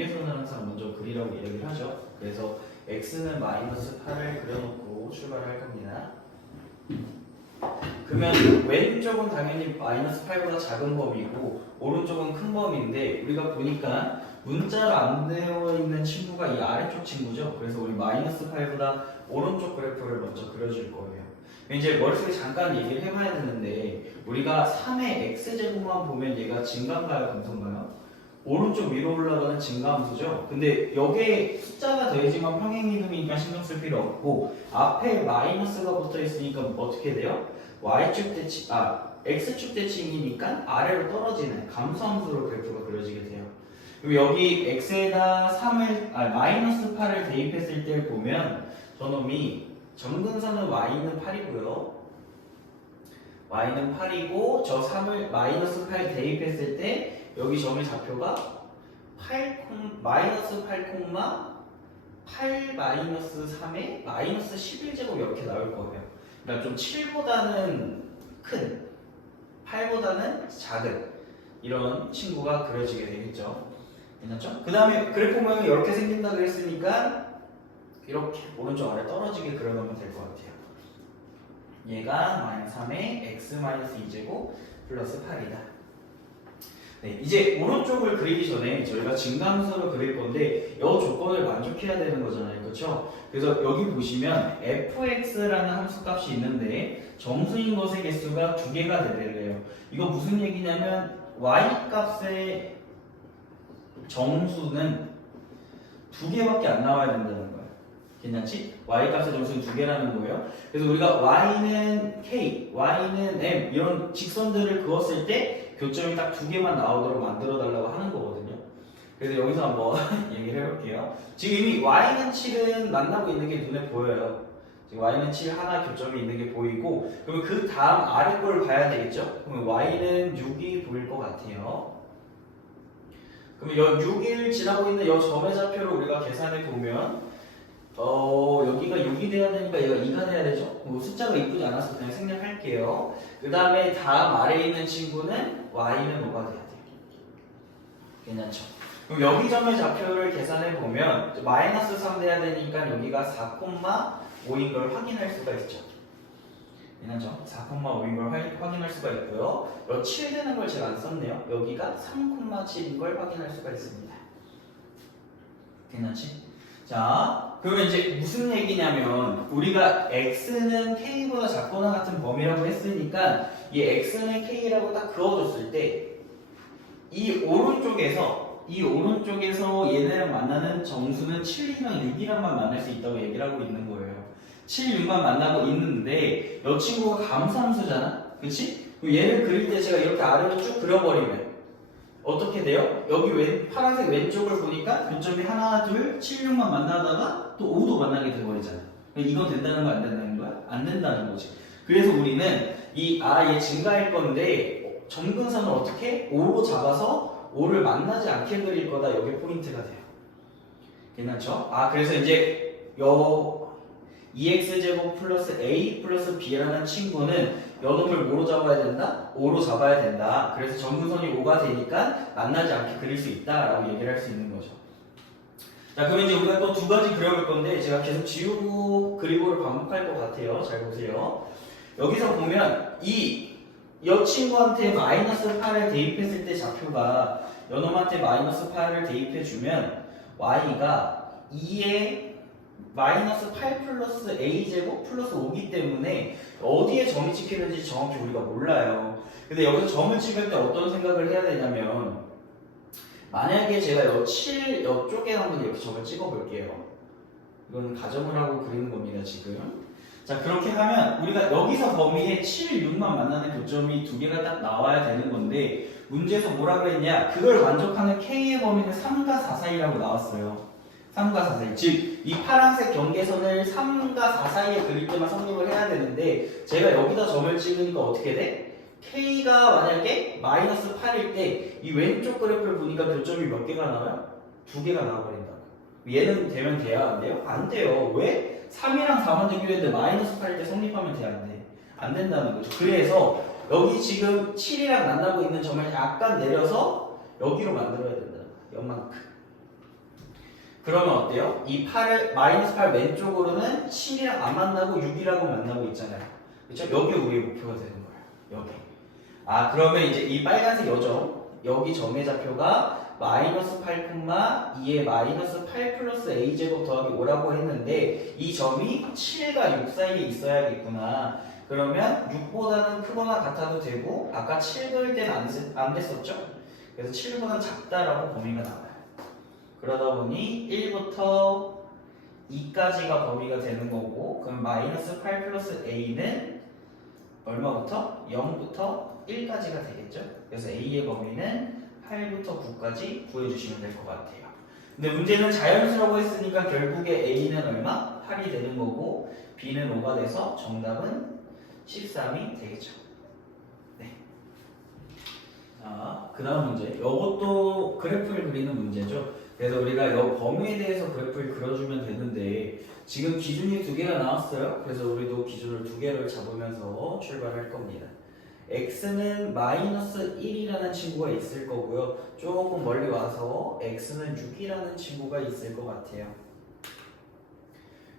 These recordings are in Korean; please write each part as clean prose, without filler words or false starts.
경계선을 항상 먼저 그리라고 얘기를 하죠. 그래서 x는 마이너스 8을 그려놓고 출발을 할 겁니다. 그러면 왼쪽은 당연히 마이너스 8보다 작은 범위고 오른쪽은 큰 범위인데 우리가 보니까 문자로 안 되어 있는 친구가 이 아래쪽 친구죠. 그래서 우리 마이너스 8보다 오른쪽 그래프를 먼저 그려줄 거예요. 이제 머릿속에 잠깐 얘기를 해봐야 되는데 우리가 3의 x제곱만 보면 얘가 증가인가요? 감소인가요? 오른쪽 위로 올라가는 증가함수죠. 근데 여기에 숫자가 더해지면 평행이동이니까 신경 쓸 필요 없고 앞에 마이너스가 붙어 있으니까 어떻게 돼요? y축 대칭, x축 대칭이니까 아래로 떨어지는 감소함수로 그래프가 그려지게 돼요. 그리고 여기 x에다 3을, 마이너스 8을 대입했을 때 보면 저놈이 점근선은 y는 8이고요. y는 8이고 저 3을 마이너스 8 대입했을 때 여기 점의 좌표가 마이너스 8, 8 마이너스 3에 마이너스 11제곱 이렇게 나올 거예요. 그러니까 좀 7보다는 큰, 8보다는 작은 이런 친구가 그려지게 되겠죠. 괜찮죠? 그 다음에 그래프 모양이 이렇게 생긴다 그랬으니까 이렇게 오른쪽 아래 떨어지게 그려놓으면 될 것 같아요. 얘가 마이너스 3에 x 마이너스 2제곱 플러스 8이다. 네, 이제 오른쪽을 그리기 전에 저희가 증가함수를 그릴 건데 이 조건을 만족해야 되는 거잖아요. 그렇죠? 그래서 여기 보시면 fx라는 함수값이 있는데 정수인 것의 개수가 2개가 되래요. 이거 무슨 얘기냐면 y값의 정수는 2개밖에 안 나와야 된다는 거예요. 괜찮지? y값의 정수는 2개라는 거예요. 그래서 우리가 y는 k, y는 m 이런 직선들을 그었을 때 교점이 딱 2개만 나오도록 만들어 달라고 하는 거거든요. 그래서 여기서 한번 얘기를 해볼게요. 지금 이미 y는 7은 만나고 있는 게 눈에 보여요. 지금 y는 7 하나 교점이 있는 게 보이고 그러면 그 다음 아래 걸 봐야 되겠죠? 그러면 y는 6이 보일 것 같아요. 그러면 여 6일 지나고 있는 이 점의 좌표를 우리가 계산해 보면 여기가 6이 돼야 되니까 얘가 2가 돼야 되죠? 숫자가 이쁘지 않아서 그냥 생략할게요. 그 다음에 다음 아래에 있는 친구는 y는 5가 돼야 돼요. 괜찮죠? 그럼 여기 점의 좌표를 계산해 보면 마이너스 3 돼야 되니까 여기가 4,5인 걸 확인할 수가 있죠. 괜찮죠? 4,5인 걸 확인할 수가 있고요. 여기 7 되는 걸 제가 안 썼네요. 여기가 3,7인 걸 확인할 수가 있습니다. 괜찮지? 자, 그러면 이제 무슨 얘기냐면 우리가 x는 k보다 작거나 같은 범위라고 했으니까 이 x는 k라고 딱 그어줬을 때 이 오른쪽에서 얘네랑 만나는 정수는 7이랑 6이랑만 만날 수 있다고 얘기를 하고 있는 거예요. 7, 6만 만나고 있는데 이 친구가 감소함수잖아? 그치? 얘를 그릴 때 제가 이렇게 아래로 쭉 그려버리면 어떻게 돼요? 여기 파란색 왼쪽을 보니까 교점이 하나, 둘, 7, 6만 만나다가 또 5도 만나게 돼버리잖아. 이건 된다는 거 안 된다는 거야? 안 된다는 거지. 그래서 우리는 얘 증가할 건데 점근선을 어떻게? 5로 잡아서 5를 만나지 않게 그릴 거다. 여기 포인트가 돼요. 괜찮죠? 그래서 이제 2x제곱 플러스 a 플러스 b라는 친구는 요놈을 뭐로 잡아야 된다? 5로 잡아야 된다. 그래서 점근선이 5가 되니까 만나지 않게 그릴 수 있다라고 얘기를 할 수 있는 거죠. 자, 그럼 이제 우리가 또 2가지 그려볼 건데 제가 계속 지우고 그리고를 반복할 것 같아요. 잘 보세요. 여기서 보면 이 친구한테 마이너스 8을 대입했을 때 좌표가 요놈한테 마이너스 8을 대입해주면 y가 2에 마이너스 8 플러스 a제곱 플러스 5기 때문에 어디에 점이 찍히는지 정확히 우리가 몰라요. 근데 여기서 점을 찍을 때 어떤 생각을 해야 되냐면 만약에 제가 7 이쪽에 한번 이렇게 점을 찍어 볼게요. 이건 가정을 하고 그리는 겁니다 지금. 자, 그렇게 하면 우리가 여기서 범위에 7, 6만 만나는 교점이 2개가 딱 나와야 되는 건데 문제에서 뭐라 그랬냐, 그걸 만족하는 K의 범위는 3과 4 사이라고 나왔어요. 3과 4 사이. 즉, 이 파란색 경계선을 3과 4 사이에 그릴 때만 성립을 해야 되는데 제가 여기다 점을 찍으니까 어떻게 돼? K가 만약에 마이너스 8일 때 이 왼쪽 그래프를 보니까 교점이 몇 개가 나와요? 2개가 나와버린다. 얘는 되면 돼야 안 돼요? 안 돼요. 왜? 3이랑 4만 되기로 했는데 마이너스 8일 때 성립하면 돼? 안 돼? 안 된다는 거죠. 그래서 여기 지금 7이랑 만나고 있는 점을 약간 내려서 여기로 만들어야 된다는 거야. 요만큼. 그러면 어때요? 이 8을 마이너스 8 왼쪽으로는 7이랑 안 만나고 6이라고 만나고 있잖아요. 그렇죠? 여기 우리의 목표가 되는 거예요. 여기. 아 그러면 이제 이 빨간색 요점 여기 점의 좌표가 마이너스 8,2에 마이너스 8 플러스 a제곱 더하기 5라고 했는데 이 점이 7과 6 사이에 있어야겠구나. 그러면 6보다는 크거나 같아도 되고 아까 7 그릴 때는 안 됐었죠? 그래서 7보다는 작다라고 범위가 나와요. 그러다 보니 1부터 2까지가 범위가 되는 거고 그럼 마이너스 8 플러스 a는 얼마부터? 0부터 1까지가 되겠죠? 그래서 a의 범위는 8부터 9까지 구해주시면 될 것 같아요. 근데 문제는 자연수라고 했으니까 결국에 a는 얼마? 8이 되는 거고 b는 5가 돼서 정답은 13이 되겠죠. 네. 자, 그 다음 문제. 이것도 그래프를 그리는 문제죠. 그래서 우리가 이 범위에 대해서 그래프를 그려주면 되는데 지금 기준이 두 개가 나왔어요. 그래서 우리도 기준을 두 개를 잡으면서 출발할 겁니다. x는 마이너스 1이라는 친구가 있을 거고요. 조금 멀리 와서 x는 6이라는 친구가 있을 것 같아요.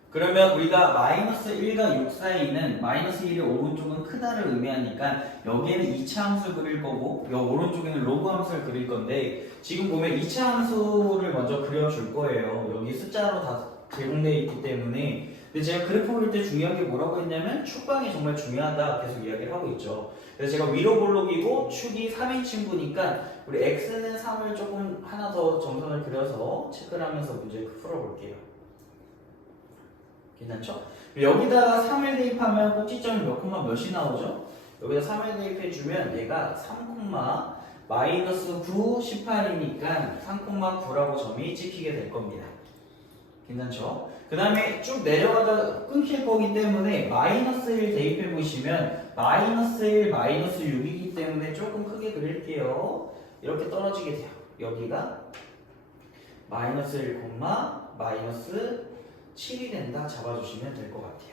그러면 우리가 마이너스 1과 6 사이는 마이너스 1이 오른쪽은 크다를 의미하니까 여기에는 2차 함수를 그릴 거고 여 오른쪽에는 로그 함수를 그릴 건데 지금 보면 2차 함수를 먼저 그려줄 거예요. 여기 숫자로 다 제공되어 있기 때문에 근데 제가 그래프 그릴 때 중요한 게 뭐라고 했냐면 축방이 정말 중요하다 계속 이야기를 하고 있죠. 그래서 제가 위로 볼록이고 축이 3인 친구니까 우리 x는 3을 조금 하나 더 정선을 그려서 체크를 하면서 문제 풀어볼게요. 괜찮죠? 여기다가 3을 대입하면 꼭지점이 몇 콤마 몇이 나오죠? 여기다 3을 대입해주면 얘가 3, 마이너스 9, 18이니까 3,9라고 점이 찍히게 될 겁니다. 괜찮죠? 그 다음에 쭉 내려가다 끊길 거기 때문에 마이너스 1 대입해 보시면 마이너스 1, 마이너스 6이기 때문에 조금 크게 그릴게요. 이렇게 떨어지게 돼요. 여기가 마이너스 1, 마이너스 7이 된다 잡아주시면 될 것 같아요.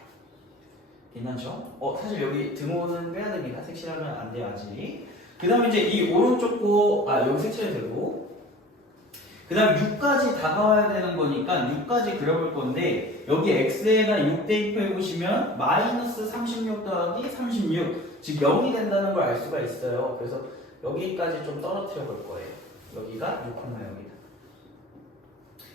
괜찮죠? 사실 여기 등호는 빼야 됩니다. 색칠하면 안 돼요, 아직. 그 다음에 이제 이 오른쪽 여기 색칠이 되고 그 다음 6까지 다가와야 되는 거니까 6까지 그려볼 건데 여기 x에다 6 대입해 보시면 마이너스 36 더하기 36 즉 0이 된다는 걸 알 수가 있어요. 그래서 여기까지 좀 떨어뜨려 볼 거예요. 여기가 6,0이다.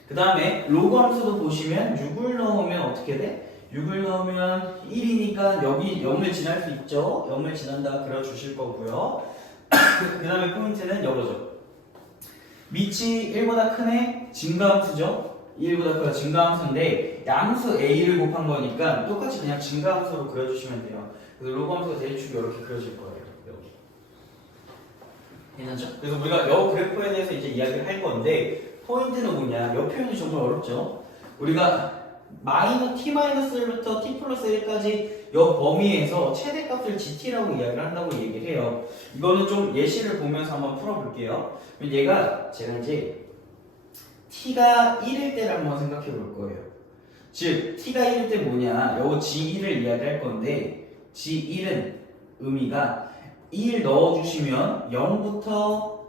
그 다음에 로그 함수도 보시면 6을 넣으면 어떻게 돼? 6을 넣으면 1이니까 여기 0을 지날 수 있죠? 0을 지난다 그려주실 거고요. 그 다음에 포인트는 이거죠. 밑이 1보다 크네? 증가함수죠? 1보다 크다 증가함수인데 양수 a를 곱한 거니까 똑같이 그냥 증가함수로 그려주시면 돼요. 그래서 로그 함수가 대충 이렇게 그려질 거예요. 여기. 괜찮죠? 그래서 우리가 이 그래프에 대해서 이제 이야기를 할 건데 포인트는 뭐냐? 이 표현이 정말 어렵죠? 우리가 t-1부터 t 플러스 1까지 이 범위에서 최대값을 gt라고 이야기를 한다고 얘기를 해요. 이거는 좀 예시를 보면서 한번 풀어볼게요. 얘가 제가 이제 t가 1일 때를 한번 생각해 볼 거예요. 즉 t가 1일 때 뭐냐? 요 g1을 이야기할 건데 g1은 의미가 1 넣어주시면 0부터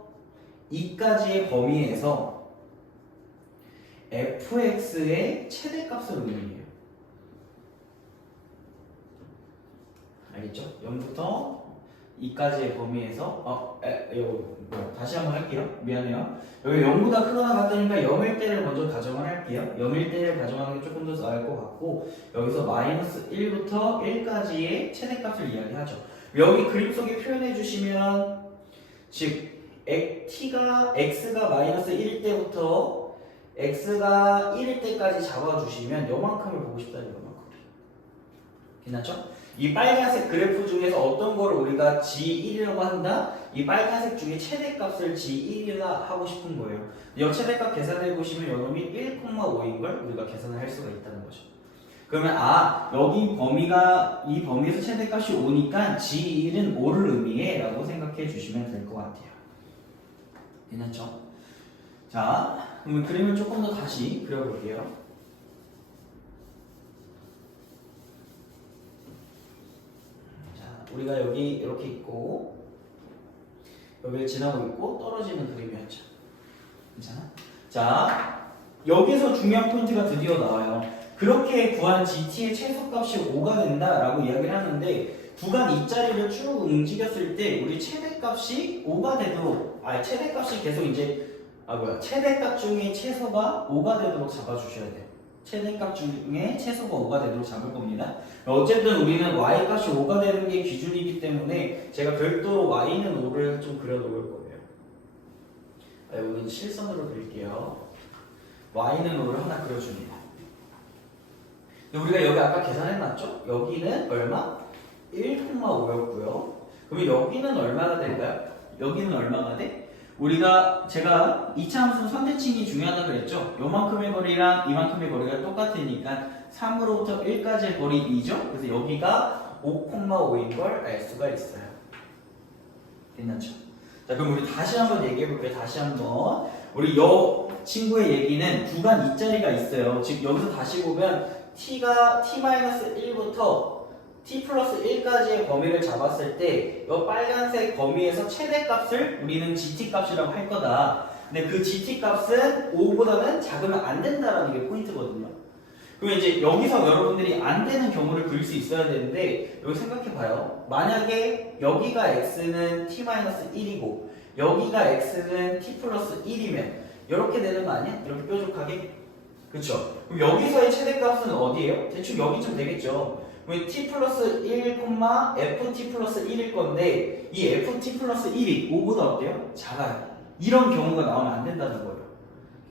2까지의 범위에서 fx의 최대값을 의미해요. 알겠죠? 0부터 2까지의 범위에서 다시 한번 할게요. 미안해요. 여기 0보다 크거나 같으니까 0일 때를 먼저 가정을 할게요. 0일 때를 가정하는 게 조금 더 나을 것 같고 여기서 마이너스 1부터 1까지의 최대값을 이야기하죠. 여기 그림 속에 표현해 주시면 즉 x가 마이너스 1일 때부터 x가 1일 때까지 잡아주시면 요만큼을 보고 싶다는 요만큼. 괜찮죠? 이 빨간색 그래프 중에서 어떤 거를 우리가 g1이라고 한다? 이 빨간색 중에 최대값을 g1이라 하고 싶은 거예요. 이 최대값 계산해 보시면 요놈이 1,5인 걸 우리가 계산을 할 수가 있다는 거죠. 그러면 여기 범위가 이 범위에서 최대값이 5니까 g1은 5를 의미해 라고 생각해 주시면 될 것 같아요. 괜찮죠? 자, 그러면 그림을 조금 더 다시 그려볼게요. 자, 우리가 여기 이렇게 있고 여기를 지나고 있고 떨어지는 그림이었죠. 괜찮아? 자, 여기서 중요한 포인트가 드디어 나와요. 그렇게 구한 GT의 최소값이 5가 된다라고 이야기를 하는데 구간 이 자리를 쭉 움직였을 때 우리 최대값이 5가 되도록 최대값이 계속 이제 최대값 중에 최소가 5가 되도록 잡아주셔야 돼요. 최대값 중에 최소가 5가 되도록 잡을 겁니다. 어쨌든 우리는 y값이 5가 되는 게 기준이기 때문에 제가 별도로 y는 5를 좀 그려놓을 거예요. 여기는 실선으로 그릴게요. y는 5를 하나 그려줍니다. 우리가 여기 아까 계산해놨죠? 여기는 얼마? 1,5였고요. 그러면 여기는 얼마가 될까요? 여기는 얼마가 돼? 제가 이차함수 선대칭이 중요하다고 그랬죠? 요만큼의 거리랑 이만큼의 거리가 똑같으니까 3으로부터 1까지의 거리 2죠? 그래서 여기가 5,5인 걸 알 수가 있어요. 괜찮죠? 자, 그럼 우리 다시 한번 얘기해 볼게요. 다시 한번. 우리 요 친구의 얘기는 구간 이 자리가 있어요. 즉 여기서 다시 보면 t가 t-1부터 t 플러스 1까지의 범위를 잡았을 때 이 빨간색 범위에서 최대값을 우리는 gt값이라고 할 거다. 근데 그 gt값은 5보다는 작으면 안 된다라는 게 포인트거든요. 그러면 이제 여기서 여러분들이 안 되는 경우를 그릴 수 있어야 되는데 여기 생각해 봐요. 만약에 여기가 x는 t-1이고 여기가 x는 t 플러스 1이면 이렇게 되는 거 아니야? 이렇게 뾰족하게? 그쵸? 그럼 여기서의 최대값은 어디예요? 대충 여기쯤 되겠죠. t 플러스 1, ft 플러스 1일 건데 이 ft 플러스 1이 5보다 어때요? 작아요. 이런 경우가 나오면 안 된다는 거예요.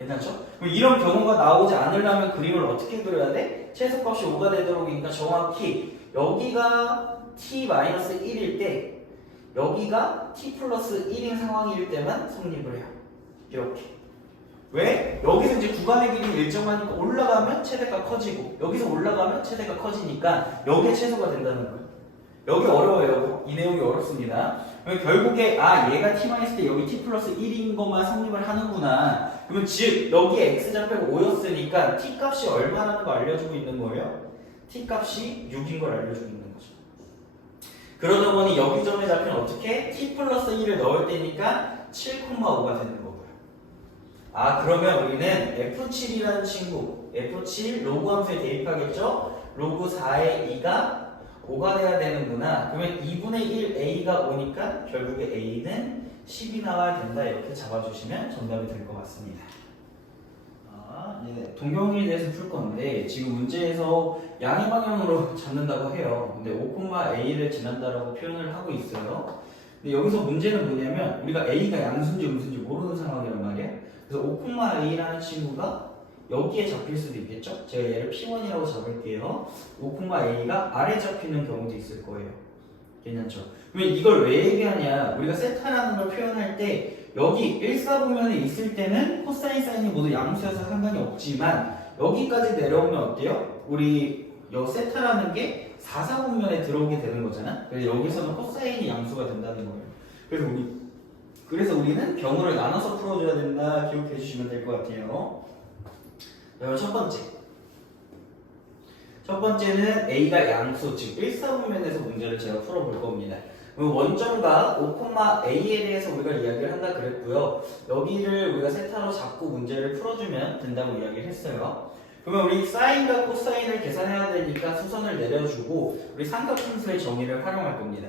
괜찮죠? 그럼 이런 경우가 나오지 않으려면 그림을 어떻게 그려야 돼? 최소값이 5가 되도록 그러니까 정확히 여기가 t-1일 때 여기가 t 플러스 1인 상황일 때만 성립을 해요. 이렇게. 왜? 여기서 이제 구간의 길이는 일정하니까 올라가면 최대가 커지고 여기서 올라가면 최대가 커지니까 여기에 최소가 된다는 거예요. 여기 어려워요. 이 내용이 어렵습니다. 결국에 얘가 t-일 때 여기 t 플러스 1인 것만 성립을 하는구나. 그러면 즉 여기에 x좌표가 5였으니까 t 값이 얼마라는 거 알려주고 있는 거예요? t 값이 6인 걸 알려주고 있는 거죠. 그러다 보니 여기 점의 좌표는 어떻게? t 플러스 1을 넣을 때니까 7,5가 되는 거고요. 그러면 우리는 F7이라는 친구, F7 로그 함수에 대입하겠죠? 로그 4의 2가 5가 돼야 되는구나. 그러면 2분의 1 A가 오니까 결국에 A는 10이 나와야 된다. 이렇게 잡아주시면 정답이 될 것 같습니다. 네. 동경에 대해서 풀 건데 지금 문제에서 양의 방향으로 잡는다고 해요. 근데 5,A를 지난다라고 표현을 하고 있어요. 근데 여기서 문제는 뭐냐면 우리가 A가 양수인지 음수인지 모르는 상황이란 말이에요. 그래서 5,A라는 친구가 여기에 잡힐 수도 있겠죠? 제가 얘를 P1이라고 잡을게요. 5,A가 아래 잡히는 경우도 있을 거예요. 괜찮죠? 그러면 이걸 왜 얘기하냐? 우리가 세타라는 걸 표현할 때 여기 일사분면에 있을 때는 코사인, 사인이 모두 양수여서 상관이 없지만 여기까지 내려오면 어때요? 우리 요 세타라는 게 4사분면에 들어오게 되는 거잖아? 그래서 여기서는 코사인이 양수가 된다는 거예요. 그래서 우리는 경우를 나눠서 풀어줘야 된다. 기억해 주시면 될 것 같아요. 첫 번째는 A가 양수, 즉 1사분면에서 문제를 제가 풀어볼 겁니다. 원점과 5,A에 대해서 우리가 이야기를 한다 그랬고요. 여기를 우리가 세타로 잡고 문제를 풀어주면 된다고 이야기를 했어요. 그러면 우리 사인과 코사인을 계산해야 되니까 수선을 내려주고 우리 삼각함수의 정의를 활용할 겁니다.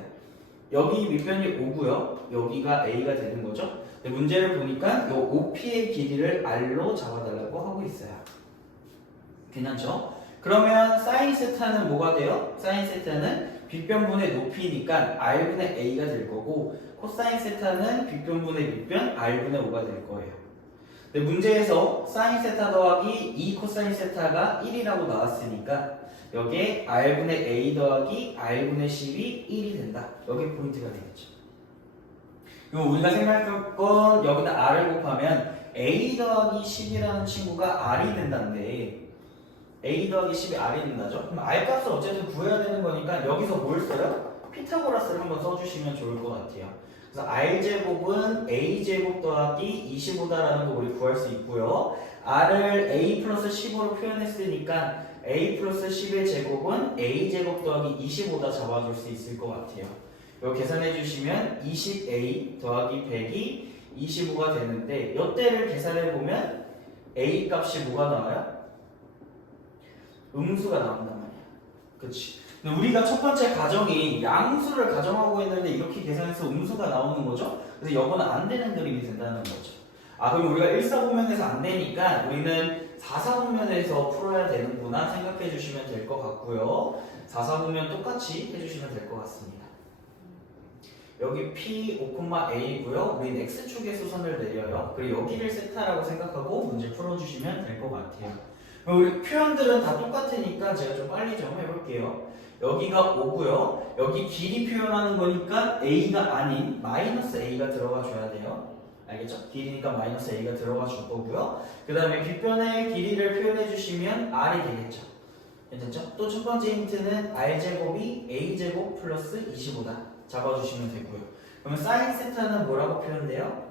여기 밑변이 5고요. 여기가 A가 되는 거죠. 근데 문제를 보니까 이 OP의 길이를 R로 잡아달라고 하고 있어요. 괜찮죠? 그러면 사인 세타는 뭐가 돼요? 사인 세타는 빗변분의 높이니까 R분의 A가 될 거고 코사인 세타는 빗변분의 밑변 R분의 5가 될 거예요. 근데 문제에서 사인 세타 더하기 2 코사인 세타가 1이라고 나왔으니까 여기에 R분의 A 더하기 R분의 10이 1이 된다. 여기 포인트가 되겠죠. 그럼 우리가 생각할 건 여기다 R을 곱하면 A 더하기 10이라는 친구가 R이 된다는데 A 더하기 10이 R이 된다죠? 그럼 R 값을 어쨌든 구해야 되는 거니까 여기서 뭘 써요? 피타고라스를 한번 써주시면 좋을 것 같아요. 그래서 R제곱은 A제곱 더하기 25다라는 거 우리 구할 수 있고요. R을 A 플러스 10으로 표현했으니까 A 플러스 10의 제곱은 A제곱 더하기 25다 잡아줄 수 있을 것 같아요. 이거 계산해 주시면 20A 더하기 100이 25가 되는데 이때를 계산해 보면 a 값이 뭐가 나와요? 음수가 나온단 말이야. 그치? 근데 우리가 첫 번째 가정이 양수를 가정하고 있는데 이렇게 계산해서 음수가 나오는 거죠? 그래서 이거는 안 되는 그림이 된다는 거죠. 아, 그럼 우리가 1사분면에서 안 되니까 우리는 4사분면에서 풀어야 되는구나 생각해 주시면 될 것 같고요. 4사분면 똑같이 해주시면 될 것 같습니다. 여기 P 5,A고요. 우리는 X축의 수선을 내려요. 그리고 여기를 세타라고 생각하고 문제 풀어주시면 될 것 같아요. 우리 표현들은 다 똑같으니까 제가 좀 빨리 좀 해볼게요. 여기가 5고요. 여기 길이 표현하는 거니까 A가 아닌 마이너스 A가 들어가 줘야 돼요. 알겠죠? 길이니까 마이너스 A가 들어가 줄 거고요. 그 다음에 빗변의 길이를 표현해 주시면 R이 되겠죠. 괜찮죠? 또 첫 번째 힌트는 R제곱이 A제곱 플러스 25다. 잡아주시면 되고요. 그러면 사인 세타는 뭐라고 표현돼요?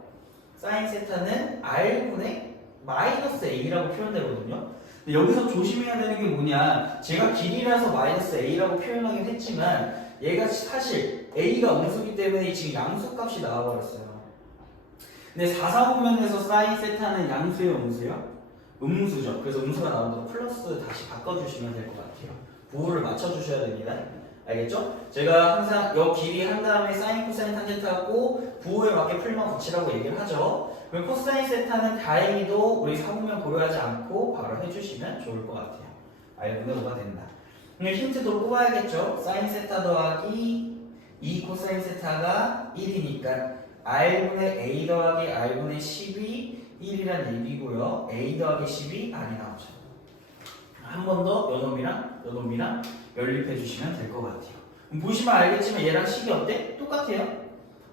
사인 세타는 R분의 마이너스 A라고 표현되거든요. 근데 여기서 조심해야 되는 게 뭐냐, 제가 길이라서 마이너스 A라고 표현하긴 했지만 얘가 사실 A가 음수기 때문에 지금 양수값이 나와버렸어요. 근데 4사분면에서 사인 세타는 양수예요, 음수예요? 음수죠. 그래서 음수가 나오면 플러스 다시 바꿔주시면 될 것 같아요. 부호를 맞춰주셔야 됩니다. 알겠죠? 제가 항상 여 길이 한 다음에 사인, 코사인, 탄젠트 하고 부호에 맞게 풀만 붙이라고 얘기를 하죠. 그럼 코사인 세타는 다행히도 우리 사분면 고려하지 않고 바로 해주시면 좋을 것 같아요. R분의 5가 된다. 그럼 힌트도 뽑아야겠죠? 사인 세타 더하기 2 코사인 세타가 1이니까 R분의 A 더하기 R분의 10이 1이란 얘기고요. A 더하기 10이 R이 나오죠. 한 번 더 요놈이랑 연립해 주시면 될 것 같아요. 보시면 알겠지만 얘랑 식이 어때? 똑같아요.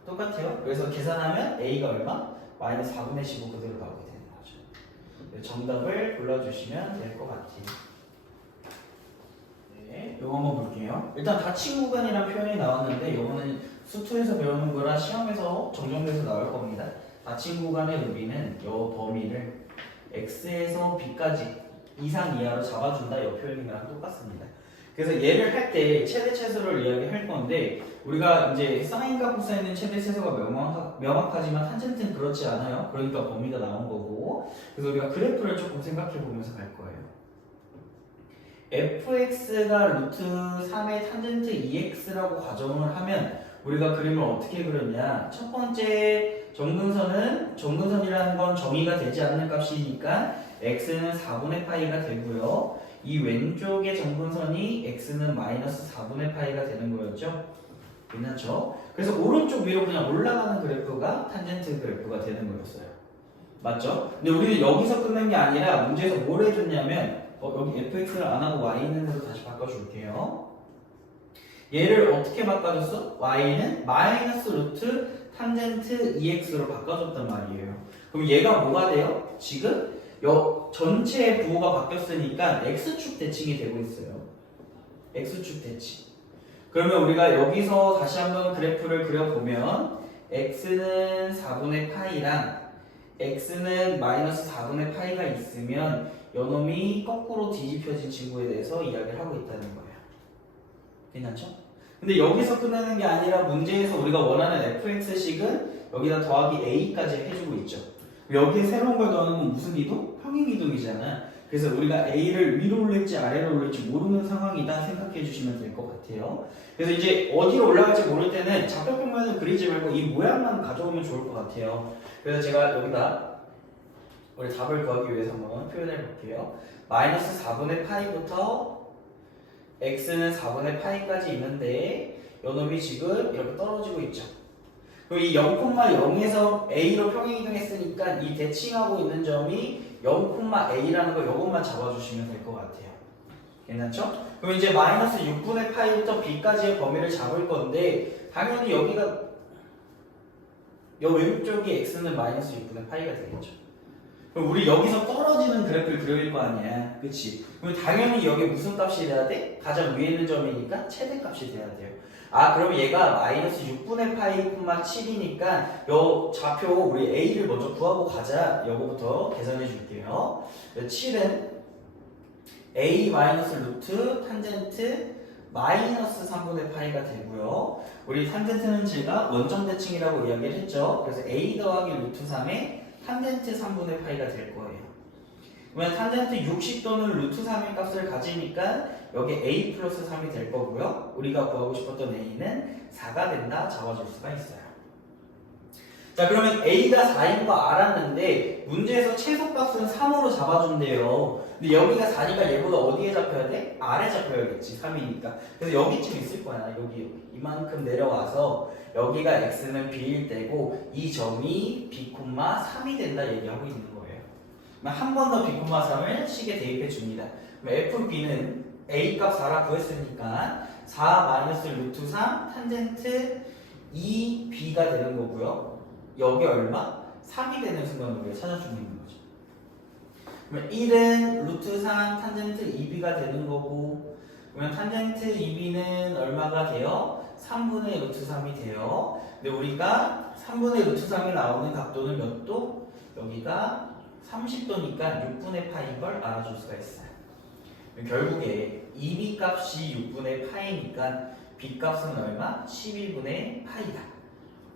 똑같아요. 그래서 계산하면 A가 얼마? 마이너스 4분의 15 그대로 나오게 되는 거죠. 정답을 골라주시면 될 것 같아요. 네, 이거 한번 볼게요. 일단 닫힌 구간이라는 표현이 나왔는데 이거는 수투에서 배우는 거라 시험에서 정정돼서 나올 겁니다. 닫힌 구간의 의미는 이 범위를 x에서 b까지 이상 이하로 잡아준다 이 표현이랑 똑같습니다. 그래서 얘를 할 때 최대 최소를 이야기할 건데 우리가 이제 사인과 코사인은 최대 최소가 명확하지만 탄젠트는 그렇지 않아요. 그러니까 범위가 나온 거고, 그래서 우리가 그래프를 조금 생각해 보면서 갈 거예요. fx가 루트 3의 탄젠트 2x라고 가정을 하면 우리가 그림을 어떻게 그렸냐, 첫 번째 정근선이라는 건 정의가 되지 않는 값이니까 x는 4분의 파이가 되고요. 이 왼쪽의 정근선이 x는 마이너스 4분의 파이가 되는 거였죠. 괜찮죠? 그래서 오른쪽 위로 그냥 올라가는 그래프가 탄젠트 그래프가 되는 거였어요. 맞죠? 근데 우리는 여기서 끝낸 게 아니라 문제에서 뭘 해줬냐면 여기 fx를 안 하고 y는 으로 다시 바꿔줄게요. 얘를 어떻게 바꿔줬어? y는 마이너스 루트 탄젠트 2x로 바꿔줬단 말이에요. 그럼 얘가 뭐가 돼요? 지금 전체 부호가 바뀌었으니까 x축 대칭이 되고 있어요. x축 대칭. 그러면 우리가 여기서 다시 한번 그래프를 그려보면 x는 4분의 파이랑 x는 마이너스 4분의 파이가 있으면 요놈이 거꾸로 뒤집혀진 친구에 대해서 이야기를 하고 있다는 거예요. 괜찮죠? 근데 여기서 끝나는 게 아니라 문제에서 우리가 원하는 fx식은 여기다 더하기 a까지 해주고 있죠. 여기에 새로운 걸 더하는 건 무슨 이동? 평행이동이잖아. 그래서 우리가 a를 위로 올릴지 아래로 올릴지 모르는 상황이다 생각해 주시면 될 것 같아요. 그래서 이제 어디로 올라갈지 모를 때는 좌표평면을 그리지 말고 이 모양만 가져오면 좋을 것 같아요. 그래서 제가 여기다 우리 답을 구하기 위해서 한번 표현해 볼게요. 마이너스 4분의 파이부터 x는 4분의 파이까지 있는데 요놈이 지금 이렇게 떨어지고 있죠. 그럼 이 0,0에서 a로 평행이동했으니까 이 대칭하고 있는 점이 0,a라는 거 요것만 잡아주시면 될 것 같아요. 괜찮죠? 그럼 이제 마이너스 6분의 파이부터 b까지의 범위를 잡을 건데 당연히 여기가 요 왼쪽이 x는 마이너스 6분의 파이가 되겠죠. 그럼 우리 여기서 떨어지는 그래프를 그릴 거 아니야. 그치? 그럼 당연히 여기 무슨 값이 돼야 돼? 가장 위에 있는 점이니까 최대값이 돼야 돼요. 아, 그럼 얘가 마이너스 6분의 파이 콤마 7이니까 요 좌표 우리 a를 먼저 구하고 가자. 요거부터 계산해 줄게요. 7은 a 마이너스 루트 탄젠트 마이너스 3분의 파이가 되고요. 우리 탄젠트는 제가 원점 대칭이라고 이야기를 했죠. 그래서 a 더하기 루트 3에 탄젠트 3분의 파이가 될 거예요. 그러면 탄젠트 60 또는 루트 3의 값을 가지니까 여기 a 플러스 3이 될 거고요. 우리가 구하고 싶었던 a는 4가 된다 잡아줄 수가 있어요. 자, 그러면 a가 4인 거 알았는데 문제에서 최소값은 3으로 잡아준대요. 근데 여기가 4니까 얘보다 어디에 잡혀야 돼? 아래 잡혀야겠지. 3이니까. 그래서 여기쯤 있을 거야. 여기 이만큼 내려와서 여기가 x는 b일 때고 이 점이 b, 3이 된다 얘기하고 있는 거예요. 한 번 더 b, 3을 식에 대입해 줍니다. fb는 a 값 4라 구했으니까 4 마이너스 루트 3 탄젠트 2b가 되는 거고요. 여기 얼마? 3이 되는 순간 우리가 찾아주고 있는 거죠. 그러면 1은 루트 3 탄젠트 2b가 되는 거고, 그러면 탄젠트 2b는 얼마가 돼요? 3분의 루트 3이 돼요. 근데 우리가 3분의 루트 3이 나오는 각도는 몇 도? 여기가 30도니까 6분의 파인 걸 알아줄 수가 있어요. 결국에 2b 값이 6분의 파이니까 b 값은 얼마? 12분의 파이다.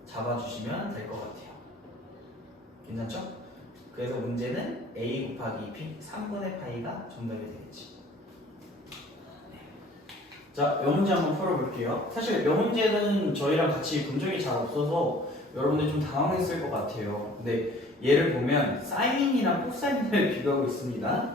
잡아주시면 될 것 같아요. 괜찮죠? 그래서 문제는 a 곱하기 b 3분의 파이가 정답이 되겠지. 자, 이 문제 한번 풀어볼게요. 사실 이 문제는 저희랑 같이 본 적이 잘 없어서 여러분들 좀 당황했을 것 같아요. 근데 얘를 보면 사인이랑 코사인을 비교하고 있습니다.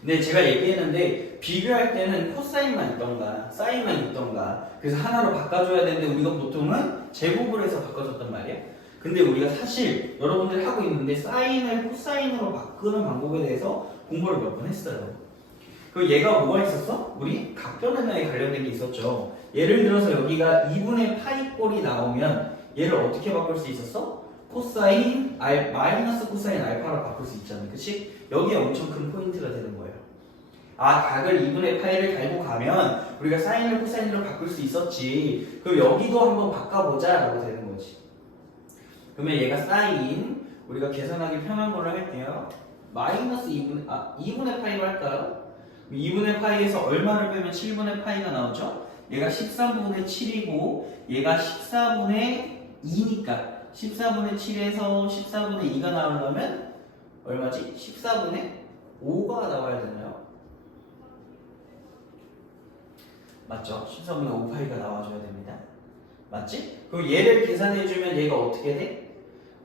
근데 제가 얘기했는데 비교할 때는 코사인만 있던가 사인만 있던가 그래서 하나로 바꿔줘야 되는데 우리가 보통은 제곱을 해서 바꿔줬단 말이야. 근데 우리가 사실 여러분들이 하고 있는데 사인을 코사인으로 바꾸는 방법에 대해서 공부를 몇 번 했어요. 그 얘가 뭐가 있었어? 우리 각변변화에 관련된 게 있었죠. 예를 들어서 여기가 2분의 파이 꼴이 나오면 얘를 어떻게 바꿀 수 있었어? 코사인 마이너스 코사인 알파로 바꿀 수 있잖아. 그치? 여기에 엄청 큰 포인트가 되는 거예요. 아, 각을 2분의 파이를 달고 가면 우리가 사인을 코사인으로 바꿀 수 있었지. 그럼 여기도 한번 바꿔보자 라고 되는 거지. 그러면 얘가 사인, 우리가 계산하기 편한 걸로 할게요. 마이너스 2분의 파이로 할까요? 2분의 파이에서 얼마를 빼면 7분의 파이가 나오죠? 얘가 13분의 7이고 얘가 14분의 2니까 14분의 7에서 14분의 2가 나오려면 얼마지? 14분의 5가 나와야 되나요? 맞죠? 14분의 5파이가 나와줘야 됩니다. 맞지? 그럼 얘를 계산해주면 얘가 어떻게 돼?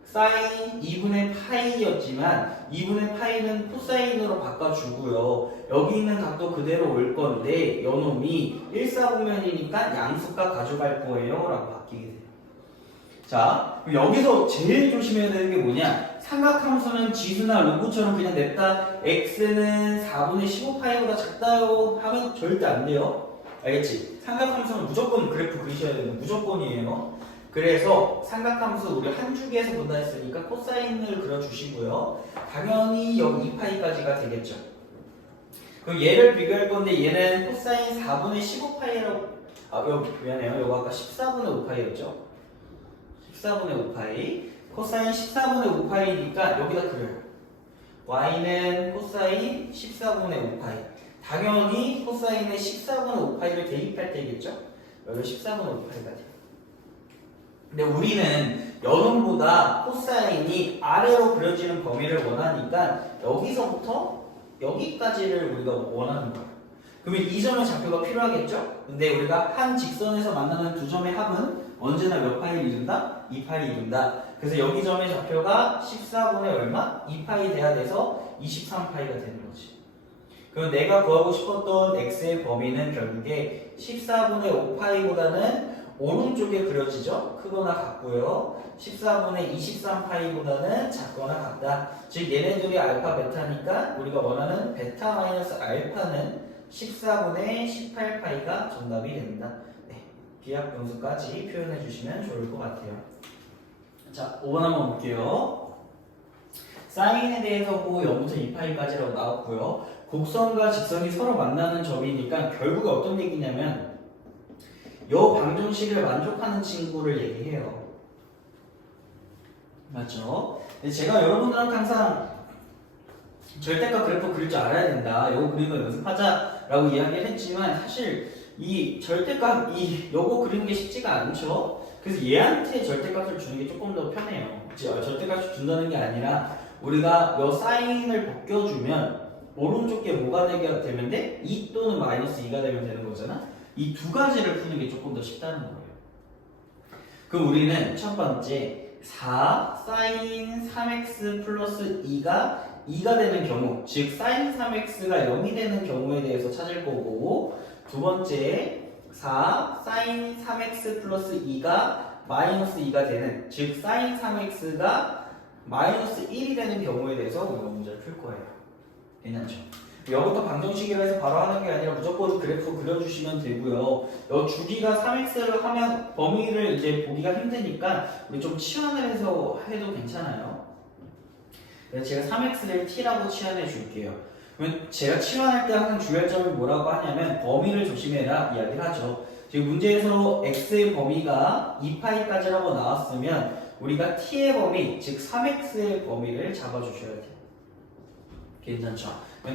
사인 2분의 파이였지만 2분의 파이는 코사인으로 바꿔주고요. 여기 있는 각도 그대로 올 건데 요놈이 1사분면이니까 양수값 가져갈 거예요 라고 바뀌게 돼요. 자, 그럼 여기서 제일 조심해야 되는 게 뭐냐? 삼각함수는 지수나 로그처럼 그냥 냅다 x는 4분의 15파이보다 작다요 하면 절대 안 돼요. 알겠지? 삼각함수는 무조건 그래프 그리셔야 되는 무조건이에요. 그래서 삼각함수 우리 한 주기에서 본다 했으니까 코사인을 그려주시고요. 당연히 여기 2파이까지가 되겠죠. 그럼 얘를 비교할 건데 얘는 코사인 4분의 15파이라고 여기 미안해요. 여기 아까 14분의 5파이였죠. 14분의 5파이 코사인 14분의 5파이니까 여기다 그려요. y는 코사인 14분의 5파이 당연히 코사인의 14분의 5파이를 대입할 때겠죠. 여기 14분의 5파이가 돼요. 근데 우리는 여론보다 코사인이 아래로 그려지는 범위를 원하니까 여기서부터 여기까지를 우리가 원하는 거예요. 그러면 이 점의 좌표가 필요하겠죠? 근데 우리가 한 직선에서 만나는 두 점의 합은 언제나 몇 파이를 이룬다? 2파이를 이룬다. 그래서 여기 점의 좌표가 14분의 얼마? 2파이 돼야 돼서 23파이가 되는 거지. 그럼 내가 구하고 싶었던 x의 범위는 결국에 14분의 5파이보다는 오른쪽에 그려지죠? 크거나 같고요. 14분의 23파이보다는 작거나 같다. 즉 얘네들이 알파 베타니까 우리가 원하는 베타 마이너스 알파는 14분의 18파이가 정답이 됩니다. 네, 비약 분수까지 표현해 주시면 좋을 것 같아요. 자, 5번 한번 볼게요. 사인에 대해서 보고 0부터 2파이까지라고 나왔고요. 곡선과 직선이 서로 만나는 점이니까 결국에 어떤 얘기냐면 요 방정식을 만족하는 친구를 얘기해요. 맞죠? 제가 여러분들한테 항상 절대값 그래프 그릴 줄 알아야 된다. 요거 그리는 거 연습하자라고 이야기를 했지만 사실 이 절대값 요거 그리는 게 쉽지가 않죠. 그래서 얘한테 절대값을 주는 게 조금 더 편해요. 절대값을 준다는 게 아니라 우리가 요 사인을 벗겨주면 오른쪽 게 뭐가 되게 되면 돼? 2 또는 마이너스 2가 되면 되는 거잖아. 이 두 가지를 푸는 게 조금 더 쉽다는 거예요. 그럼 우리는 첫 번째 4 사인 3x 플러스 2가 2가 되는 경우, 즉 사인 3x가 0이 되는 경우에 대해서 찾을 거고, 두 번째 4 사인 3x 플러스 2가 마이너스 2가 되는, 즉 사인 3x가 마이너스 1이 되는 경우에 대해서 우리가 문제를 풀 거예요. 괜찮죠? 여기부터 방정식이라 해서 바로 하는 게 아니라 무조건 그래프 그려주시면 되고요. 여 주기가 3x를 하면 범위를 이제 보기가 힘드니까 우리 좀 치환을 해서 해도 괜찮아요. 그래서 제가 3x를 t라고 치환해 줄게요. 그러면 제가 치환할 때 항상 주의할 점이 뭐라고 하냐면 범위를 조심해라 이야기를 하죠. 지금 문제에서 x의 범위가 2파이까지라고 나왔으면 우리가 t의 범위, 즉 3x의 범위를 잡아주셔야 돼요. 괜찮죠?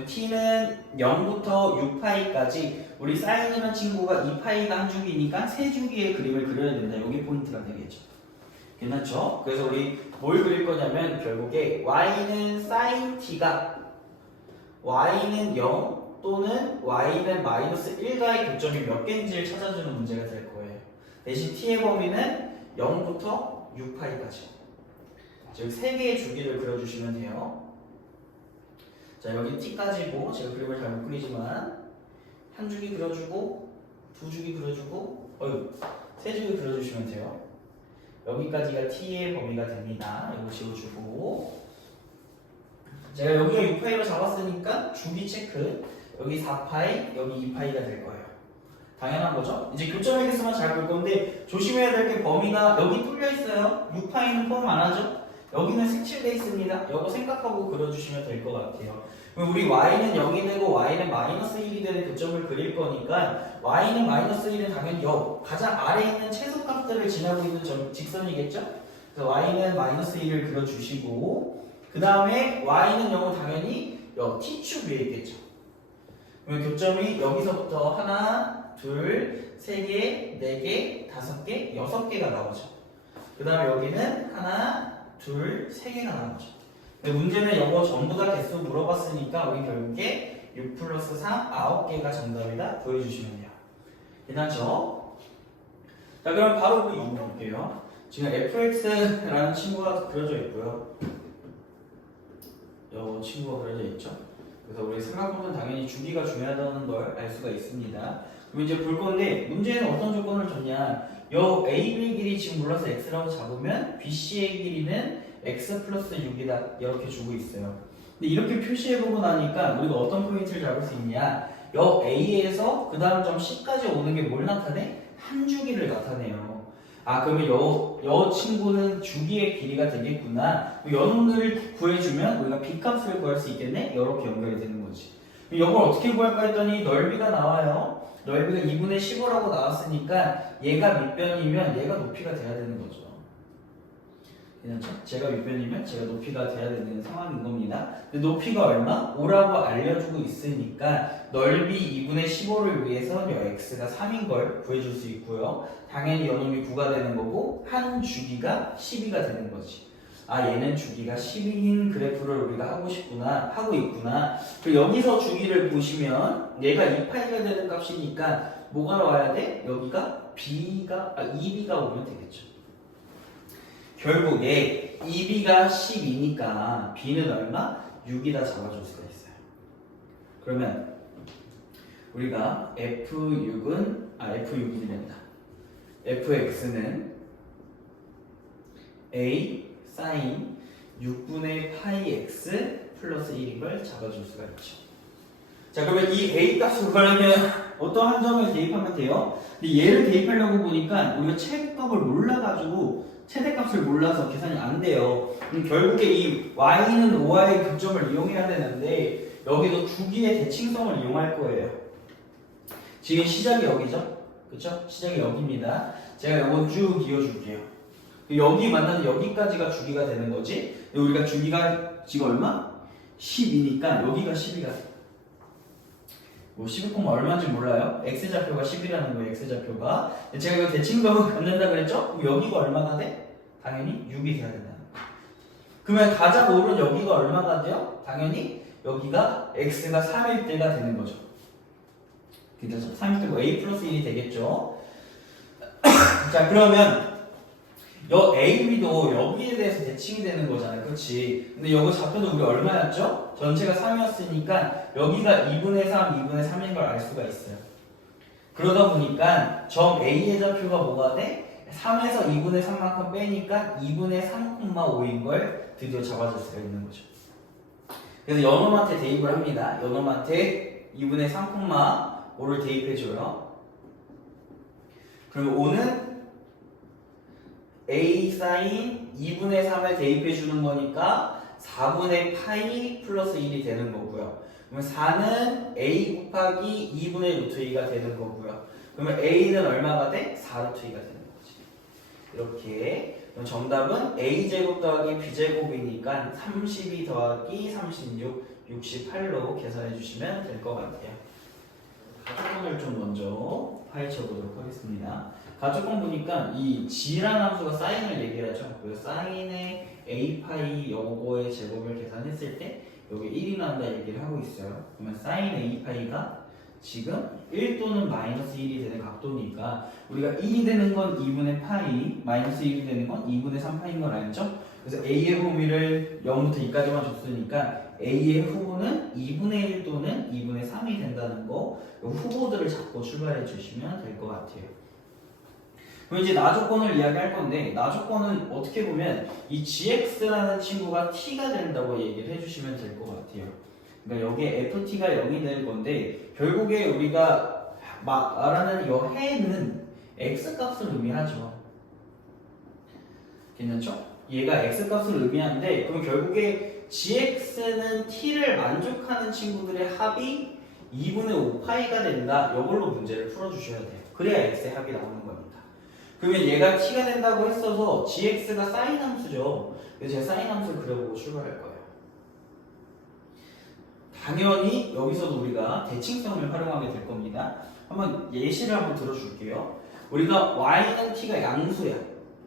t는 0부터 6파이까지 우리 사인이라는 친구가 2파이가 한 주기니까 세 주기의 그림을 그려야 된다. 여기 포인트가 되겠죠. 괜찮죠? 그래서 우리 뭘 그릴 거냐면 결국에 y는 sin t가 y는 0 또는 y는 마이너스 1가의 교점이 몇 개인지를 찾아주는 문제가 될 거예요. 대신 t의 범위는 0부터 6파이까지. 즉 3개의 주기를 그려주시면 돼요. 자, 여기 t까지고 제가 그림을 잘 못 그리지만 한 주기 그려주고 두 주기 그려주고 세 주기 그려주시면 돼요. 여기까지가 t의 범위가 됩니다. 이거 지워주고 제가 여기가 6파이로 잡았으니까 주기 체크. 여기 4파이, 여기 2파이가 될 거예요. 당연한 거죠? 이제 교점에게서만 잘 볼 건데 조심해야 될 게 범위가 여기 뚫려 있어요. 6파이는 포함 안 하죠? 여기는 색칠돼 있습니다. 이거 생각하고 그려주시면 될 것 같아요. 그럼 우리 y는 0이 되고 y는 마이너스 1이 되는 교점을 그릴 거니까 y는 마이너스 1은 당연히 가장 아래에 있는 최소값들을 지나고 있는 직선이겠죠? 그래서 y는 마이너스 1을 그려주시고 그 다음에 y는 0은 당연히 t축 위에 있겠죠. 그러면 교점이 여기서부터 하나, 둘, 세 개, 네 개, 다섯 개, 6개가 나오죠. 그 다음에 여기는 하나, 둘, 세 개가 나오죠. 근데 문제는 이거 전부 다 개수 물어봤으니까 우리 결국에 6 플러스 3, 9개가 정답이다 보여주시면 돼요. 괜찮죠? 자, 그럼 바로 우리 이거 볼게요. 지금 fx라는 친구가 그려져 있고요. 이 친구가 그려져 있죠. 그래서 우리 생각보면 당연히 주기가 중요하다는 걸 알 수가 있습니다. 그럼 이제 볼 건데 문제는 어떤 조건을 줬냐? 요 AB의 길이 지금 몰라서 x라고 잡으면 BC의 길이는 x 플러스 6이다 이렇게 주고 있어요. 근데 이렇게 표시해보고 나니까 우리가 어떤 포인트를 잡을 수 있냐? 요 A에서 그 다음 점 C까지 오는 게 뭘 나타내? 한 주기를 나타내요. 아, 그러면 요 친구는 주기의 길이가 되겠구나. 요 놈들을 구해주면 우리가 B값을 구할 수 있겠네? 이렇게 연결이 되는 거지. 이걸 어떻게 구할까 했더니 넓이가 나와요. 넓이가 2분의 15라고 나왔으니까 얘가 밑변이면 얘가 높이가 돼야 되는 거죠. 괜찮죠? 제가 밑변이면 제가 높이가 돼야 되는 상황인 겁니다. 근데 높이가 얼마? 5라고 알려주고 있으니까 넓이 2분의 15를 위해서 x가 3인 걸 구해줄 수 있고요. 당연히 요놈이 9가 되는 거고 한 주기가 12가 되는 거지. 아, 얘는 주기가 12인 그래프를 우리가 하고 있구나. 그리고 여기서 주기를 보시면 얘가 2파이가 되는 값이니까 뭐가 나와야 돼? 여기가 EB가 오면 되겠죠. 결국에 EB가 12니까 B는 얼마? 6이다 잡아줄 수가 있어요. 그러면 우리가 F6이 된다. fx는 A 사인 6분의 파이 x 플러스 1인 걸 잡아줄 수가 있죠. 자, 그러면 이 A 값을 구하려면 어떤 한 점을 대입하면 돼요? 근데 얘를 대입하려고 보니까 우리가 최대값을 몰라서 계산이 안 돼요. 그럼 결국에 이 y는 5와의 교점을 이용해야 되는데 여기도 주기의 대칭성을 이용할 거예요. 지금 시작이 여기죠? 그쵸? 시작이 여기입니다. 제가 이거 쭉 이어줄게요. 여기 만나는 여기까지가 주기가 되는 거지. 우리가 주기가 지금 얼마? 12니까 여기가 12가 돼. 뭐 12, 얼마인지 몰라요. x좌표가 10이라는 거예요. x좌표가. 제가 이거 대칭성을 갖는다 그랬죠? 그럼 여기가 얼마가 돼? 당연히 6이 돼야 된다는 거예요. 그러면 가장 오른 여기가 얼마가 돼요? 당연히 여기가 x가 3일 때가 되는 거죠. 그래서 3일 때고 a 플러스 1이 되겠죠. 자, 그러면 A, B도 여기에 대해서 대칭이 되는 거잖아요. 그렇지? 근데 여기 좌표도 우리 얼마였죠? 전체가 3이었으니까 여기가 2분의 3, 2분의 3인 걸 알 수가 있어요. 그러다 보니까 점 A의 좌표가 뭐가 돼? 3에서 2분의 3만큼 빼니까 2분의 3,5인 걸 드디어 잡아줄 수가 있는 거죠. 그래서 연놈한테 대입을 합니다. 연놈한테 2분의 3,5를 대입해줘요. 그럼 5는 A 사인 2분의 3을 대입해주는 거니까 4분의 파이 플러스 1이 되는 거고요. 그러면 4는 A 곱하기 2분의 루트 2가 되는 거고요. 그러면 A는 얼마가 돼? 4루트 2가 되는 거지. 이렇게. 그럼 정답은 A제곱 더하기 B제곱이니까 32 더하기 36, 68로 계산해 주시면 될 것 같아요. 가족권을 좀 먼저 파헤쳐 보도록 하겠습니다. 가족권 보니까 이 G라는 함수가 사인을 얘기하죠. 그래서 사인의 A파이 요거의 제곱을 계산했을 때 여기 1이 나온다 얘기를 하고 있어요. 그러면 사인 A파이가 지금 1 또는 마이너스 1이 되는 각도니까 우리가 1이 되는 건 2분의 파이, 마이너스 1이 되는 건 2분의 3파인 걸 알죠? 그래서 A의 범위를 0부터 2까지만 줬으니까 A의 후보는 2분의 1 또는 2분의 3이 된다는 거 후보들을 잡고 출발해 주시면 될 것 같아요. 그럼 이제 나조건을 이야기할 건데 나조건은 어떻게 보면 이 gx라는 친구가 t가 된다고 얘기를 해주시면 될 것 같아요. 그러니까 여기에 ft가 0이 될 건데 결국에 우리가 말하는 이 해는 x 값을 의미하죠. 괜찮죠? 얘가 x 값을 의미하는데 그럼 결국에 gx는 t를 만족하는 친구들의 합이 2분의 5파이가 된다. 이걸로 문제를 풀어주셔야 돼요. 그래야 x의 합이 나오는 겁니다. 그러면 얘가 t가 된다고 했어서 gx가 사인 함수죠. 그래서 제가 사인 함수를 그려보고 출발할 거예요. 당연히 여기서도 우리가 대칭성을 활용하게 될 겁니다. 한번 예시를 한번 들어줄게요. 우리가 y는 t가 양수야.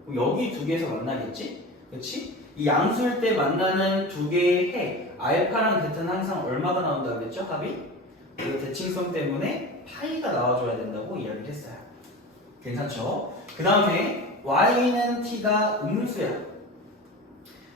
그럼 여기 두 개에서 만나겠지? 그렇지? 이 양수일 때 만나는 두 개의 해 알파랑 베타는 항상 얼마가 나온다 그랬죠? 합이? 그 대칭성 때문에 파이가 나와줘야 된다고 이야기를 했어요. 괜찮죠? 그 다음에 y는 t가 음수야.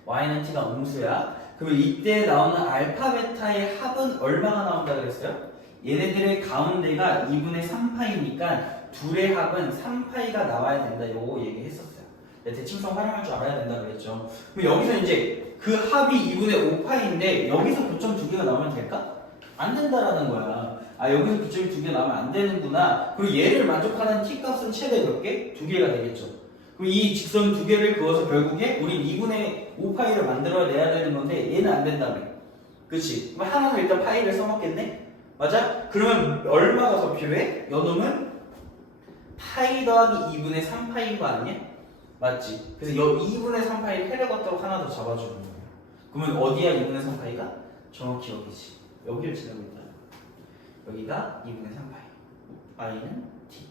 y는 t가 음수야. 그러면 이때 나오는 알파 베타의 합은 얼마가 나온다 그랬어요? 얘네들의 가운데가 2분의 3파이니까 둘의 합은 3파이가 나와야 된다. 요거 얘기했었어요. 대칭성 활용할 줄 알아야 된다 그랬죠. 그럼 여기서 이제 그 합이 2분의 5파이인데 여기서 교점 두 개가 나오면 될까? 안 된다라는 거야. 아, 여기서 교점이 두 개 나오면 안 되는구나. 그리고 얘를 만족하는 t 값은 최대 몇 개? 두 개가 되겠죠. 그럼 이 직선 두 개를 그어서 결국에 우린 2분의 5파이를 만들어내야 되는 건데 얘는 안 된다며. 그치? 그럼 하나는 일단 파이를 써먹겠네? 맞아? 그러면 얼마가 더 필요해? 요놈은 파이 더하기 2분의 3파이인 거 아니야? 맞지? 그래서 여 2분의 3파이 패러갔다고 하나 더 잡아주는 거야. 그러면 어디야 2분의 3파이가? 정확히 여기지. 여기를 지나고 있다. 여기가 2분의 3파이. y는 t.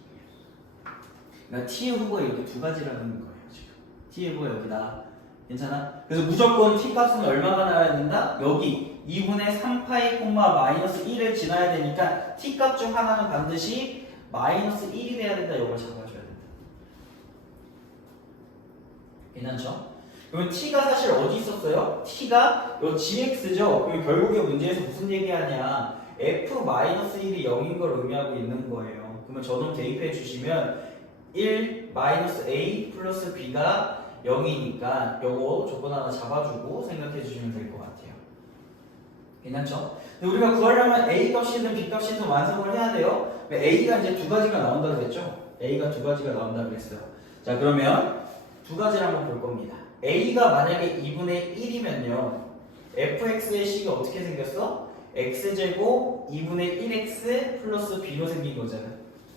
그러니까 t의 후보가 이렇게 두 가지라는 거예요. 지금 t의 후보가 여기다. 괜찮아? 그래서 무조건 t 값은 얼마가 나와야 된다? 여기 2분의 3파이 마이너스 1을 지나야 되니까 t 값 중 하나는 반드시 마이너스 1이 돼야 된다. 이걸 잡아줘야 된다. 괜찮죠? 그러면 t가 사실 어디 있었어요? t가 요 gx죠? 그럼 결국에 문제에서 무슨 얘기하냐? f-1이 0인 걸 의미하고 있는 거예요. 그러면 저놈 대입해 주시면 1 a 플러스 b가 0이니까 요거 조건 하나 잡아주고 생각해 주시면 될 것 같아요. 괜찮죠? 근데 우리가 구하려면 a 값이든 b 값이든 완성을 해야 돼요. a가 이제 두 가지가 나온다고 그랬죠? a가 두 가지가 나온다고 그랬어요. 자, 그러면 두 가지를 한번 볼 겁니다. a가 만약에 2분의 1이면요 fx의 식이 어떻게 생겼어? x제곱 2분의 1x 플러스 b로 생긴 거잖아.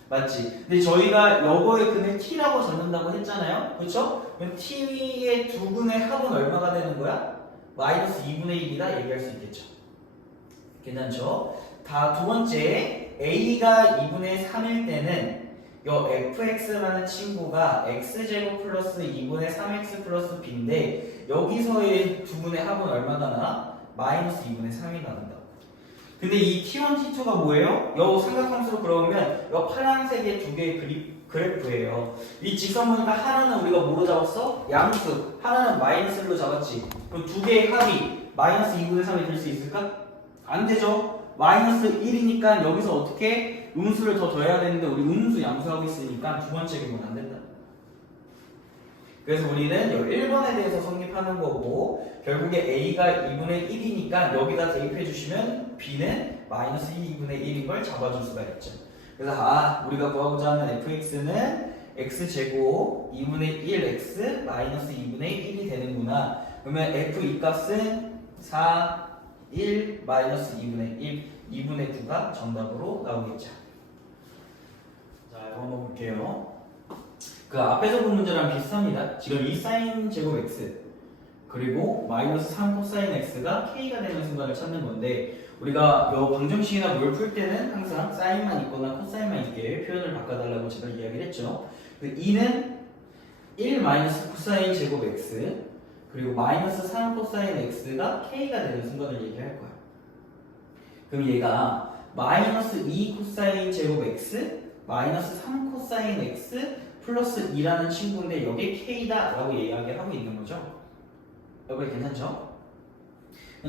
맞지? 근데 저희가 요거의 근을 t라고 잡는다고 했잖아요. 그쵸? 그럼 t의 두 분의 합은 얼마가 되는 거야? 마이너스 2분의 1이다 얘기할 수 있겠죠. 괜찮죠? 다 두 번째 a가 2분의 3일 때는 요 fx라는 친구가 x제곱 플러스 2분의 3x 플러스 b인데 여기서의 두 분의 합은 얼마가 나? 마이너스 2분의 3이 나온다. 근데 이 t1, t2가 뭐예요? 요 삼각함수로 그러면 요 파란색의 두 개의 그래프예요. 이 직선 보니까 하나는 우리가 뭐로 잡았어? 양수. 하나는 마이너스 1로 잡았지. 그럼 두 개의 합이 마이너스 2분의 3이 될 수 있을까? 안 되죠. 마이너스 1이니까 여기서 어떻게 음수를 더 더해야 되는데 우리 음수 양수하고 있으니까 두 번째 경우는 안 된다. 그래서 우리는 여기 1번에 대해서 성립하는 거고 결국에 A가 2분의 1이니까 여기다 대입해 주시면 B는 마이너스 2분의 1인 걸 잡아줄 수가 있죠. 그래서 우리가 구하고자 하는 fx는 x제곱 2분의 1x 마이너스 2분의 1이 되는구나. 그러면 f 이 값은 4, 1 마이너스 2분의 1, 2분의 9가 정답으로 나오겠죠. 자, 이거 한번 볼게요. 그 앞에서 본 문제랑 비슷합니다. 지금 2 사인 제곱 x 그리고 마이너스 3 코사인 x가 k가 되는 순간을 찾는 건데 우리가 요 방정식이나 뭘 풀 때는 항상 사인만 있거나 코사인만 있게 표현을 바꿔달라고 제가 이야기를 했죠. 2는 1 마이너스 코사인 제곱 x 그리고 마이너스 3 코사인 x가 k가 되는 순간을 얘기할 거야. 그럼 얘가 마이너스 2 코사인 제곱 x 마이너스 3 코사인 x 플러스 2라는 친구인데 여기 k다 라고 이야기를 하고 있는 거죠. 여기 괜찮죠?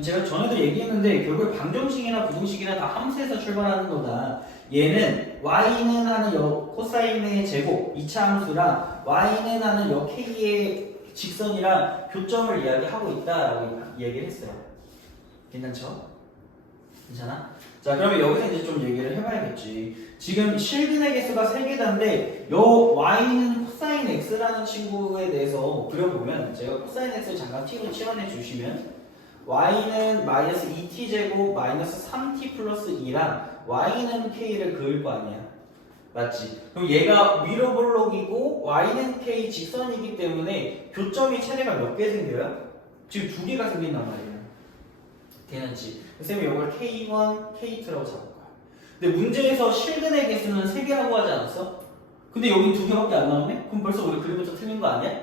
제가 전에도 얘기했는데 결국 방정식이나 부등식이나 다 함수에서 출발하는 거다. 얘는 y는 하는 여 코사인의 제곱 2차 함수랑 y는 하는 여 k의 직선이랑 교점을 이야기하고 있다라고 이야기를 했어요. 괜찮죠? 괜찮아? 자, 그러면 여기서 이제 좀 얘기를 해봐야겠지. 지금 실근의 개수가 3개다인데 요 y는 코사인 x라는 친구에 대해서 그려보면 제가 코사인 x를 잠깐 t로 치환해 주시면 y는 마이너스 2t제곱 마이너스 3t 플러스 2랑 y는 k를 그을 거 아니야. 맞지? 그럼 얘가 위로 볼록이고 y는 k 직선이기 때문에 교점이 차례가 몇 개 생겨요? 지금 2개가 생긴단 말이에요. 괜찮지? 선생님이 이걸 k1, k2라고 잡을 거야. 근데 문제에서 실근의 개수는 3개라고 하지 않았어? 근데 여기 2개밖에 안 나오네? 그럼 벌써 우리 그림부터 틀린 거 아니야?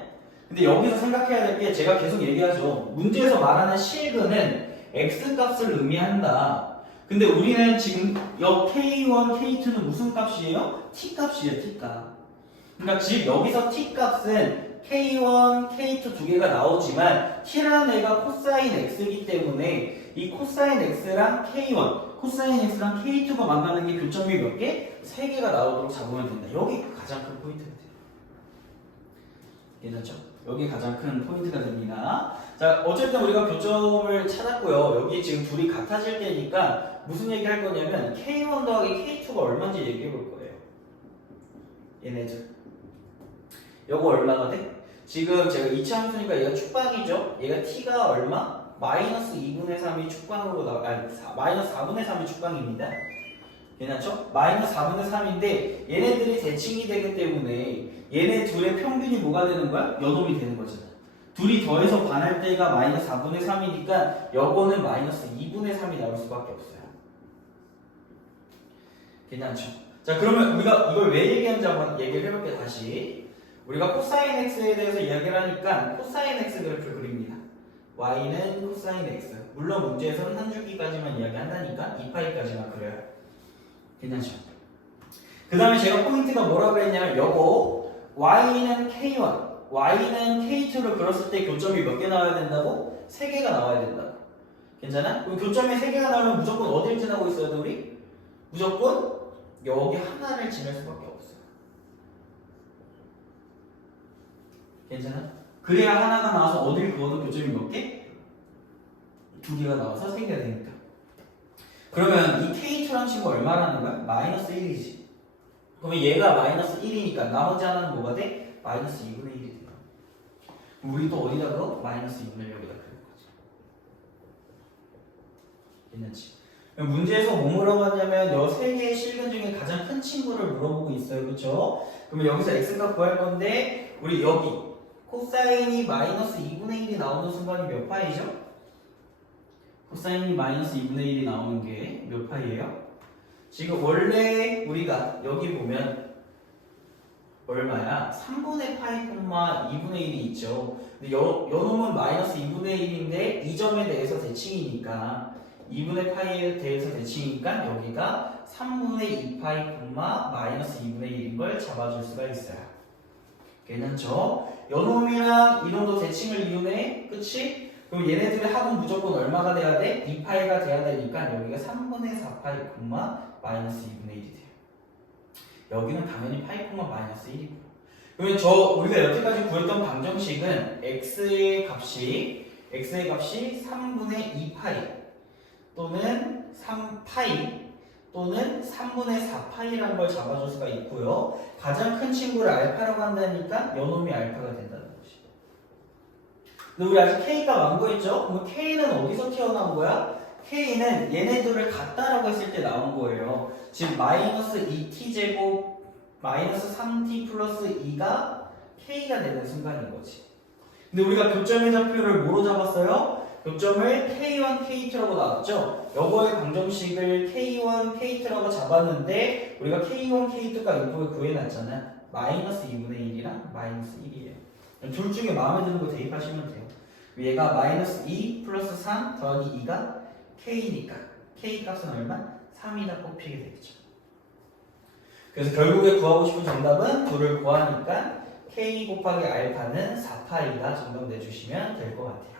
근데 여기서 생각해야 될 게 제가 계속 얘기하죠. 문제에서 말하는 실근은 x값을 의미한다. 근데 우리는 지금 여 k1, k2는 무슨 값이에요? t값이에요, t값. 그러니까 지금 여기서 t값은 k1, k2 두 개가 나오지만 t라는 애가 코사인 x이기 때문에 이 코사인 x랑 k1, 코사인 x랑 k2가 만나는 게 교점이 몇 개? 3개가 나오도록 잡으면 된다. 여기 가장 큰 포인트가 돼요. 괜찮죠? 여기 가장 큰 포인트가 됩니다. 자, 어쨌든 우리가 교점을 찾았고요. 여기 지금 둘이 같아질 때니까 무슨 얘기 할 거냐면 K1 더하기 K2가 얼마인지 얘기해 볼 거예요. 얘네들. 요거 얼마가 돼? 지금 제가 2차 함수니까 얘가 축방이죠? 얘가 T가 얼마? 마이너스 2분의 3이 축방으로 마이너스 4분의 3이 축방입니다. 괜찮죠? 마이너스 4분의 3인데 얘네들이 대칭이 되기 때문에 얘네 둘의 평균이 뭐가 되는 거야? 여놈이 되는 거잖아. 둘이 더해서 반할 때가 마이너스 4분의 3이니까 요거는 마이너스 2분의 3이 나올 수밖에 없어요. 괜찮죠? 자, 그러면 우리가 이걸 왜 얘기하는지 한번 얘기를 해볼게요. 다시 우리가 코사인 x에 대해서 이야기를 하니까 코사인 x 그래프를 그립니다. y는 코사인 x. 물론 문제에서는 한 줄기까지만 이야기한다니까 2파이까지만 그려요. 괜찮죠? 그 다음에 제가 포인트가 뭐라고 했냐면 요거 y는 k1, y는 k2를 그렸을 때 교점이 몇 개 나와야 된다고? 3개가 나와야 된다. 괜찮아? 그럼 교점이 3개가 나오면 무조건 어디를 지나고 있어야 돼 우리? 무조건 여기 하나를 지날 수밖에 없어요. 괜찮아? 그래야 하나가 나와서 어디를 그어도 교점이 몇 개? 2개가 나와서 3개가 되니까. 그러면 이 K2라는 친구 얼마라는 거야? 마이너스 1이지. 그러면 얘가 마이너스 1이니까 나머지 하나는 뭐가 돼? 마이너스 2분의 1이 돼요. 우리 또 어디다 넣어? 마이너스 2분의 1 여기다 그릴 거지. 괜찮지? 문제에서 뭐 물어봤냐면 여 세 개의 실근 중에 가장 큰 친구를 물어보고 있어요. 그렇죠? 그러면 여기서 x값 구할 건데 우리 여기 코사인이 마이너스 2분의 1이 나오는 순간이 몇 파이죠? 코사인이 마이너스 2분의 1이 나오는 게 몇 파이예요? 지금 원래 우리가 여기 보면 얼마야? 3분의 파이 콤마 2분의 1이 있죠. 근데 요 놈은 마이너스 2분의 1인데 이 점에 대해서 대칭이니까 2분의 파이에 대해서 대칭이니까 여기가 3분의 2파이 콤마 마이너스 2분의 1인 걸 잡아줄 수가 있어요. 괜찮죠? 요 놈이랑 이 놈도 대칭을 이루네? 그치? 그럼 얘네들의 합은 무조건 얼마가 돼야 돼? 2파이가 돼야 되니까 여기가 3분의 4파이 콤마 마이너스 2분의 1이 돼요. 여기는 당연히 파이 콤마 마이너스 1이고요. 그러면 우리가 여태까지 구했던 방정식은 x의 값이 3분의 2파이 또는 3파이 또는 3분의 4파이라는 걸 잡아줄 수가 있고요. 가장 큰 친구를 알파라고 한다니까 요놈이 알파가 된다는 거지. 근데 우리 아직 k가 안 구했죠? 그럼 k는 어디서 튀어나온 거야? k는 얘네들을 같다라고 했을 때 나온 거예요. 지금 마이너스 2t제곱 마이너스 3t 플러스 2가 k가 되는 순간인 거지. 근데 우리가 교점의 좌표를 뭐로 잡았어요? 교점을 k1, k2라고 나왔죠? 요거의 방정식을 k1, k2라고 잡았는데 우리가 k1, k2가 이쪽에 구해놨잖아. 마이너스 2분의 1이랑 마이너스 1이에요. 둘 중에 마음에 드는 거 대입하시면 돼요. 얘가 마이너스 2 플러스 3 더하기 2가 k니까 k 값은 얼마? 3이다 뽑히게 되겠죠. 그래서 결국에 구하고 싶은 정답은 9를 구하니까 k 곱하기 알파는 4파이다 정답 내주시면 될 것 같아요.